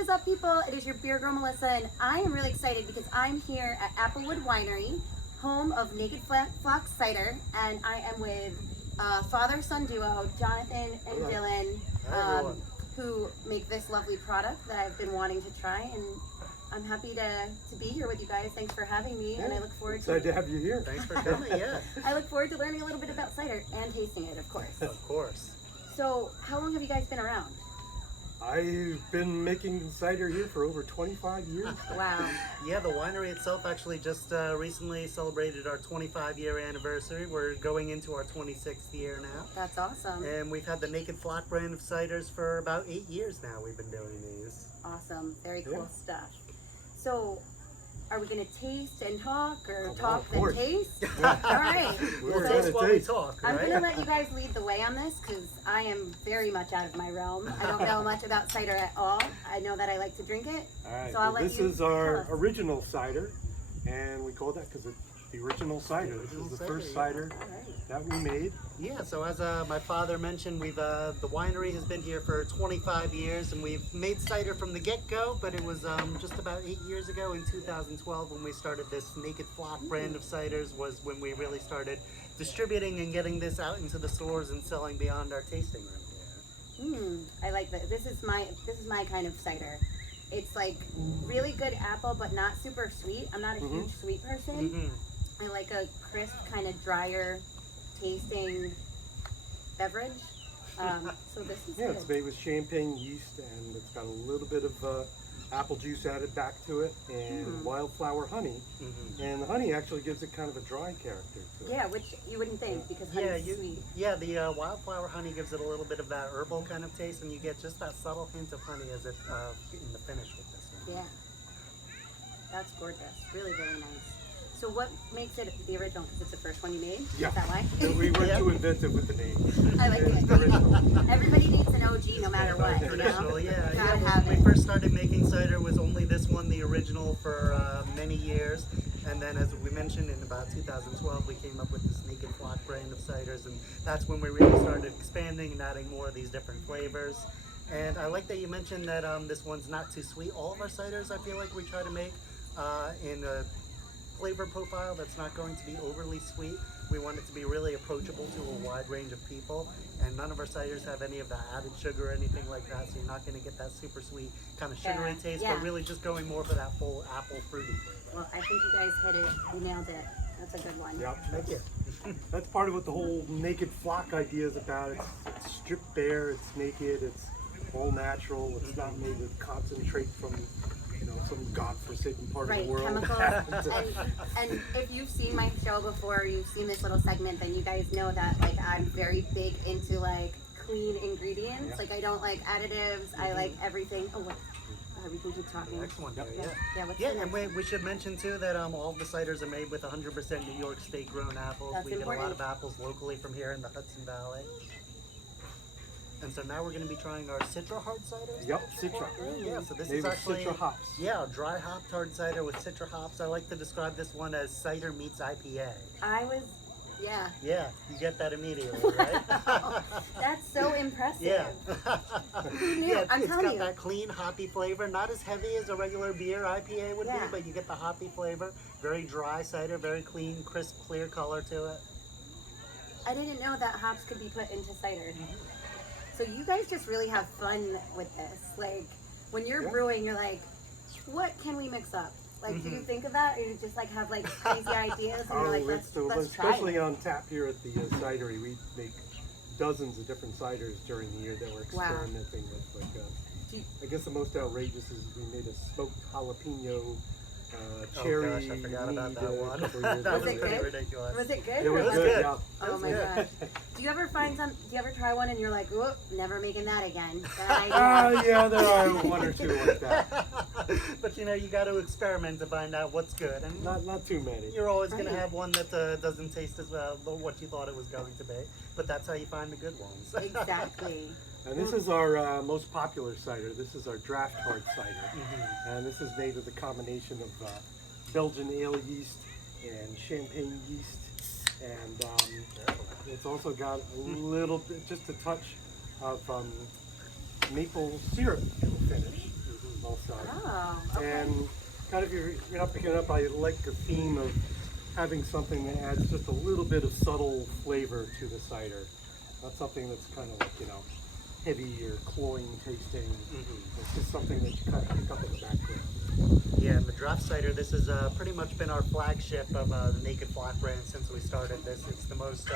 is up, people? It is your beer girl Melissa, and I am really excited because I'm here at Applewood Winery, home of Naked Flock Cider, and I am with father-son duo Jonathan and Dylan, who make this lovely product that I've been wanting to try, and I'm happy to be here with you guys. Thanks for having me, and I look forward to have you here. Thanks for coming. Yeah. I look forward to learning a little bit about cider and tasting it, of course. Of course. So, how long have you guys been around? I've been making cider here for over 25 years. Wow. Yeah, the winery itself actually just recently celebrated our 25-year anniversary. We're going into our 26th year now. That's awesome. And we've had the Naked Flock brand of ciders for about 8 years now. We've been doing these. Awesome. Very cool stuff. So, are we going to taste and talk, or Oh, talk of then course. taste? All right. We'll taste while we talk, I'm right? going to let you guys lead the way on this because I am very much out of my realm. I don't know much about cider at all. I know that I like to drink it. All right. So I'll let this you is our tell us. original cider, and we call that because it's the original cider. This is the first cider All right. that we made. Yeah, so as my father mentioned, we've the winery has been here for 25 years, and we've made cider from the get-go, but it was just about 8 years ago in 2012 when we started this Naked Flock brand of ciders, was when we really started distributing and getting this out into the stores and selling beyond our tasting room here. I like that. This is my kind of cider. It's like really good apple, but not super sweet. I'm not a huge sweet person. I like a crisp, kind of drier tasting beverage. So this is good. It's made with champagne yeast, and it's got a little bit of apple juice added back to it, and wildflower honey. And the honey actually gives it kind of a dry character to it. Yeah, which you wouldn't think because honey's sweet. Yeah, the wildflower honey gives it a little bit of that herbal kind of taste, and you get just that subtle hint of honey as it in the finish with this one. Yeah, that's gorgeous. Really, really nice. So what makes it the original? Because it's the first one you made? Yeah. Is that why? So we were too inventive with the name. I like It's it. the original. Everybody needs an OG no matter what, you Traditional, know? yeah. Gotta When have we it. first started making cider, was only this one, the original, for many years. And then, as we mentioned, in about 2012, we came up with this Naked Flock brand of ciders, and that's when we really started expanding and adding more of these different flavors. And I like that you mentioned that this one's not too sweet. All of our ciders, I feel like we try to make in a flavor profile that's not going to be overly sweet. We want it to be really approachable to a wide range of people, and none of our ciders have any of that added sugar or anything like that, so you're not going to get that super sweet kind of sugary taste, but really just going more for that full apple fruity flavor. Well, I think you guys hit it. You nailed it. That's a good one. Yep. Thank you. That's part of what the whole Naked Flock idea is about. It's stripped bare, it's naked, it's all natural, it's not made with concentrate from some godforsaken part of the world. Chemicals. and if you've seen my show before, you've seen this little segment, then you guys know that I'm very big into clean ingredients. Yeah. Like I don't like additives. I like everything. Oh, what? We can keep talking. Next one, Yeah. What's Yeah, the and next we should mention too that all of the ciders are made with 100% New York State grown apples. That's We get a lot important. of apples locally from here in the Hudson Valley. And so now we're going to be trying our Citra hard cider. Yep, Citra. Yeah, so this Made is with actually Citra hops. Yeah, dry hopped hard cider with Citra hops. I like to describe this one as cider meets IPA. Yeah. Yeah, you get that immediately, right? That's so impressive. Yeah. Who knew? Yeah, I'm it's telling got you. that clean hoppy flavor, not as heavy as a regular beer IPA would be, Yeah. but you get the hoppy flavor. Very dry cider, very clean, crisp, clear color to it. I didn't know that hops could be put into cider. So you guys just really have fun with this. Like when you're brewing, you're like, what can we mix up? Like, do you think of that, or you just have crazy ideas and you're like, let's try especially it? on tap here at the cidery, we make dozens of different ciders during the year that we're experimenting with. I guess the most outrageous is we made a smoked jalapeno cherry. Oh gosh, I forgot about mead, that one. a couple years That ago. was pretty ridiculous. Was it good? It was good. Yeah. Oh my gosh. Do you ever try one and you're like, whoop, never making that again? Yeah, there are one or two like that. But you got to experiment to find out what's good, and Not too many. you're always going to have one that doesn't taste as well what you thought it was going to be. But that's how you find the good ones. Exactly. And this is our most popular cider. This is our draft hard cider. And this is made with a combination of Belgian ale yeast and champagne yeast. And it's also got a little bit, just a touch of maple syrup in the finish. also. Oh, okay. And kind of, you're not picking it up, I like the theme of having something that adds just a little bit of subtle flavor to the cider. Not something that's kind of like, heavy or cloying tasting. It's just something that you kind of pick up in the background. Yeah, and the draft cider, this has pretty much been our flagship of the Naked Flock brand since we started this. It's the most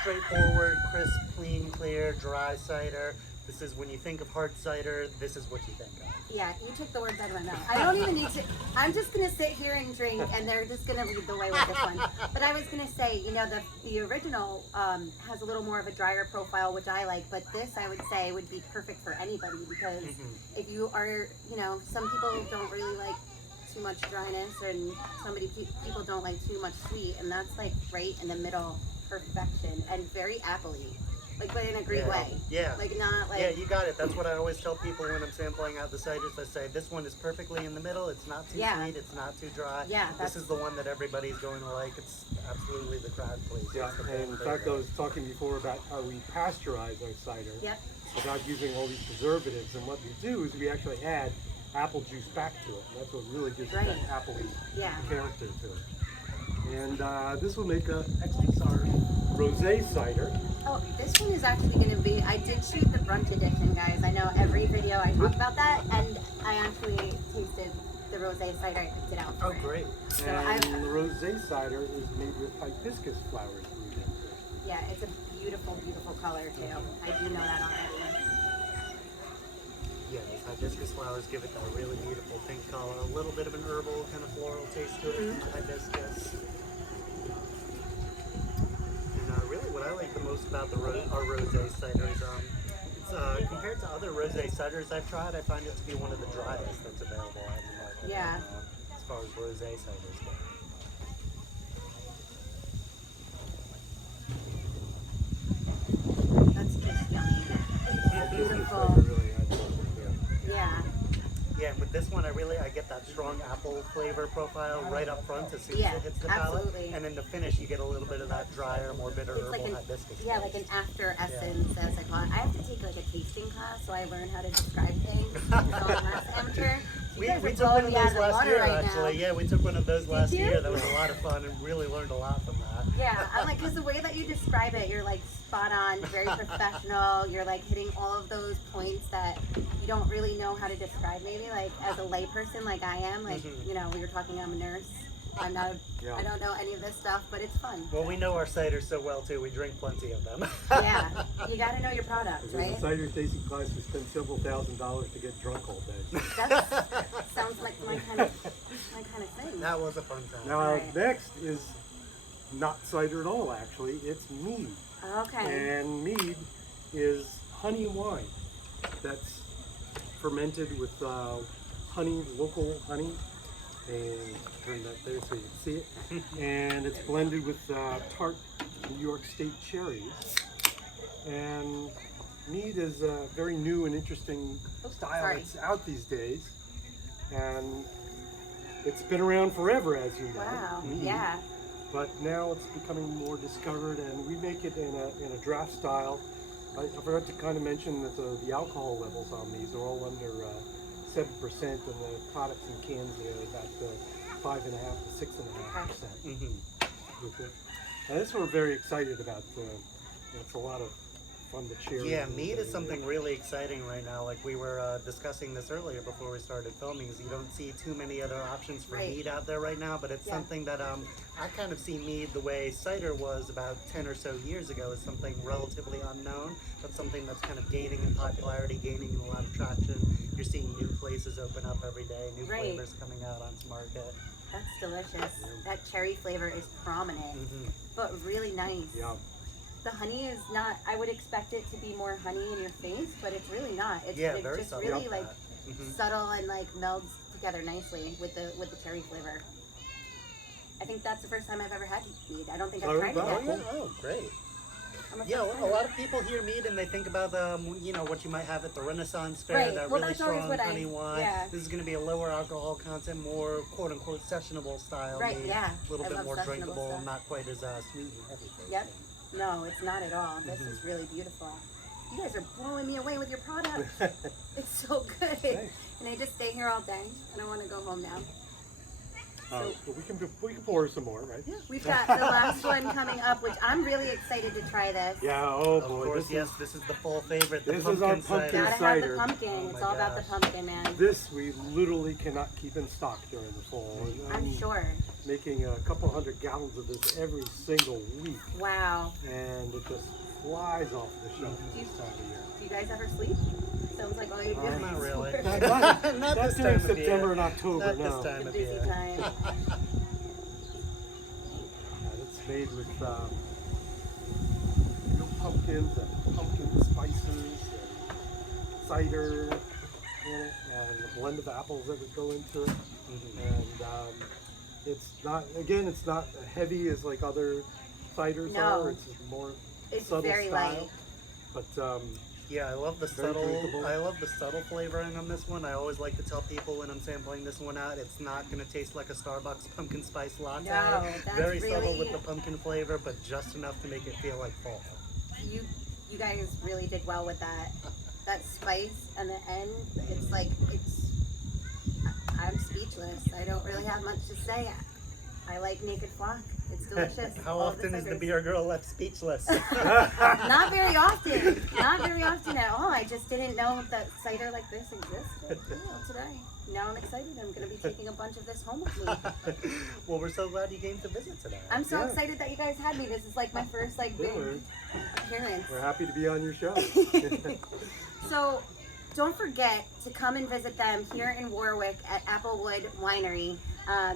straightforward, crisp, clean, clear, dry cider. This is, when you think of hard cider, this is what you think of. Yeah, you took the words out of my mouth. I don't even need to. I'm just gonna sit here and drink, and they're just gonna lead the way with this one. But I was gonna say, the original has a little more of a drier profile, which I like. But this, I would say, would be perfect for anybody because if you are, some people don't really like too much dryness, and people don't like too much sweet, and that's like right in the middle, perfection, and very appley. Like, but in a great way. Yeah. Like, not like... Yeah, you got it. That's what I always tell people when I'm sampling out the ciders. I say, this one is perfectly in the middle. It's not too sweet. It's not too dry. Yeah, this is the one that everybody's going to like. It's absolutely the crowd please. Yeah, and in fact, I was talking before about how we pasteurize our cider without using all these preservatives. And what we do is we actually add apple juice back to it. And that's what really gives it that appley character to it. And this will make our rosé cider. Oh, this one is actually going to be, I did shoot the brunch edition, guys. I know every video I talk about that, and I actually tasted the rosé cider. I picked it out for it. Great. So and the rosé cider is made with hibiscus flowers brewed into it. Yeah, it's a beautiful, beautiful color, too. I do know that already. Yeah, those hibiscus flowers give it that really beautiful pink color. A little bit of an herbal kind of floral taste to it. Hibiscus. Really, what I like the most about our rosé cider is it's compared to other rosé ciders I've tried, I find it to be one of the driest that's available on the market. Yeah. As far as rosé ciders go. That's just yummy. It's beautiful. Yeah. Yeah, with this one, I get that strong apple flavor profile right up front as soon as it hits the palate. Absolutely. And in the finish, you get a little bit of that drier, more bitter It's herbal like hibiscus. Yeah, like an after essence, as I call it. I have to take like a tasting class so I learn how to describe things. So I'm not amateur. We took one of those last year, actually. Yeah, we took one of those last year. That was a lot of fun and really learned a lot from that. Yeah, I'm like, because the way that you describe it, you're like spot on, very professional. You're like hitting all of those points that you don't really know how to describe. Maybe like as a layperson, like I am, like we were talking. I'm a nurse. I'm not. I don't know any of this stuff, but it's fun. Well, we know our ciders so well too. We drink plenty of them. Yeah, you got to know your product, right? A cider tasting class, we spend several $1,000s to get drunk all day. That sounds like my kind of thing. That was a fun time. Now, next is not cider at all, actually. It's mead. Okay. And mead is honey wine that's fermented with honey, local honey. And turn that there so you can see it. And it's blended with tart New York State cherries. And mead is a very new and interesting style that's out these days. And it's been around forever, as you know. Wow, mead. yeah. But now it's becoming more discovered, and we make it in a draft style. I forgot to kind of mention that the alcohol levels on these are all under 7%, and the products and cans are about 5.5% to 6.5%. And this we're very excited about. It's a lot of fun to cheer. Yeah, mead is something really exciting right now. Like we were discussing this earlier before we started filming, is you don't see too many other options for mead out there right now, but it's something that I kind of see mead the way cider was about 10 or so years ago, as something relatively unknown, but something that's kind of gaining in popularity, gaining in a lot of traction. You're seeing new places open up every day, new flavors coming out onto market. That's delicious. That cherry flavor is prominent, but really nice. Yeah. The honey is not, I would expect it to be more honey in your face, but it's really not. It's very just really like subtle and like melds together nicely with the cherry flavor. I think that's the first time I've ever had mead. I don't think I've tried it yet. Oh, great. Yeah, a lot of people hear mead and they think about what you might have at the Renaissance Fair, that really strong honey wine. This is going to be a lower alcohol content, more quote unquote sessionable style mead. A little bit more drinkable, stuff. Not quite as sweet and heavy. Yep. No, it's not at all. This is really beautiful. You guys are blowing me away with your product. It's so good. Can I just stay here all day? I don't want to go home now. But we can pour some more, right? Yeah. We've got the last one coming up, which I'm really excited to try this. Yeah. Oh Of boy. course, yes, this is the full favorite. The this is our pumpkin pumpkin cider. Gotta cider. have the pumpkin. Oh It's my all about the gosh. pumpkin, man. This we literally cannot keep in stock during the fall. I'm sure. Making a couple 100 gallons of this every single week, Wow. and it just flies off the shelf this time of year. Do you guys ever sleep? Sounds like all you do. Not is really. work. Not That's this during time of year. September and October Not now. this time The of busy year. time. And it's made with real pumpkins and pumpkin spices and cider in it, and a blend of apples that would go into it. And it's not heavy as like other ciders No. are. It's more It's subtle very style. light. But Yeah, I love the Very drinkable. subtle flavoring on this one. I always like to tell people when I'm sampling this one out, it's not going to taste like a Starbucks pumpkin spice latte. No, that's Very subtle really- with the pumpkin flavor, but just enough to make it feel like fall. You guys really did well with that. That spice and the end. It's like I'm speechless. I don't really have much to say. I like Naked Flock. It's delicious. How All of often is the ciders. beer girl left speechless? Not very often. Not very often at all. I just didn't know that cider like this existed today. Now I'm excited. I'm going to be taking a bunch of this home with me. Well, we're so glad you came to visit today. I'm so Yeah. excited that you guys had me. This is like my first like big appearance. we're happy to be on your show. So don't forget to come and visit them here in Warwick at Applewood Winery.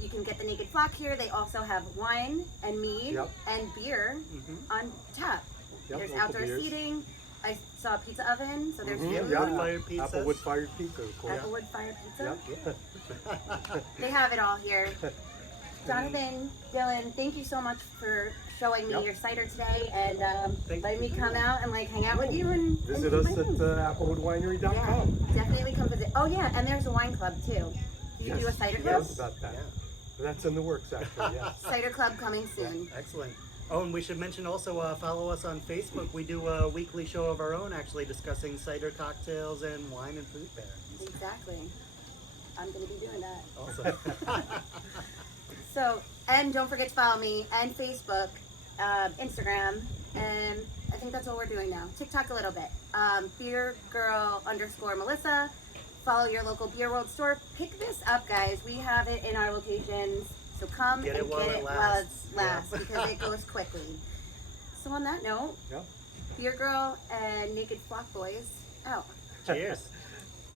You can get the Naked Flock here. They also have wine and mead Yep. and beer Mhm. on tap. Yep, There's local outdoor beers. seating. I saw a pizza oven, so there's Mhm, food. Yeah, wood-fired pizzas. Applewood fired pizza, of course. Applewood fire pizza. Yep. They have it all here. Jonathan, Dylan, thank you so much for showing me Yep. your cider today and Thank letting me you. come out and like hang out with you and Visit and us keep my at things. applewoodwinery.com. Yeah, definitely come visit. Oh yeah, and there's a wine club too. Do you do a cider club? Yes, about that. Yeah. That's in the works, actually, yes. Cider club coming soon. Excellent. Oh, and we should mention also follow us on Facebook. We do a weekly show of our own, actually discussing cider cocktails and wine and fruit pairings. Exactly. I'm gonna be doing that. Awesome. So, and don't forget to follow me and Facebook, Instagram, and I think that's all we're doing now. TikTok a little bit. BeerGirl_Melissa. Follow your local Beer World store. Pick this up, guys. We have it in our locations. So come Get it and while get it it while lasts. it's lasts Yeah. because it goes quickly. So on that note, Yep. Beer Girl and Naked Flock Boys out. Cheers.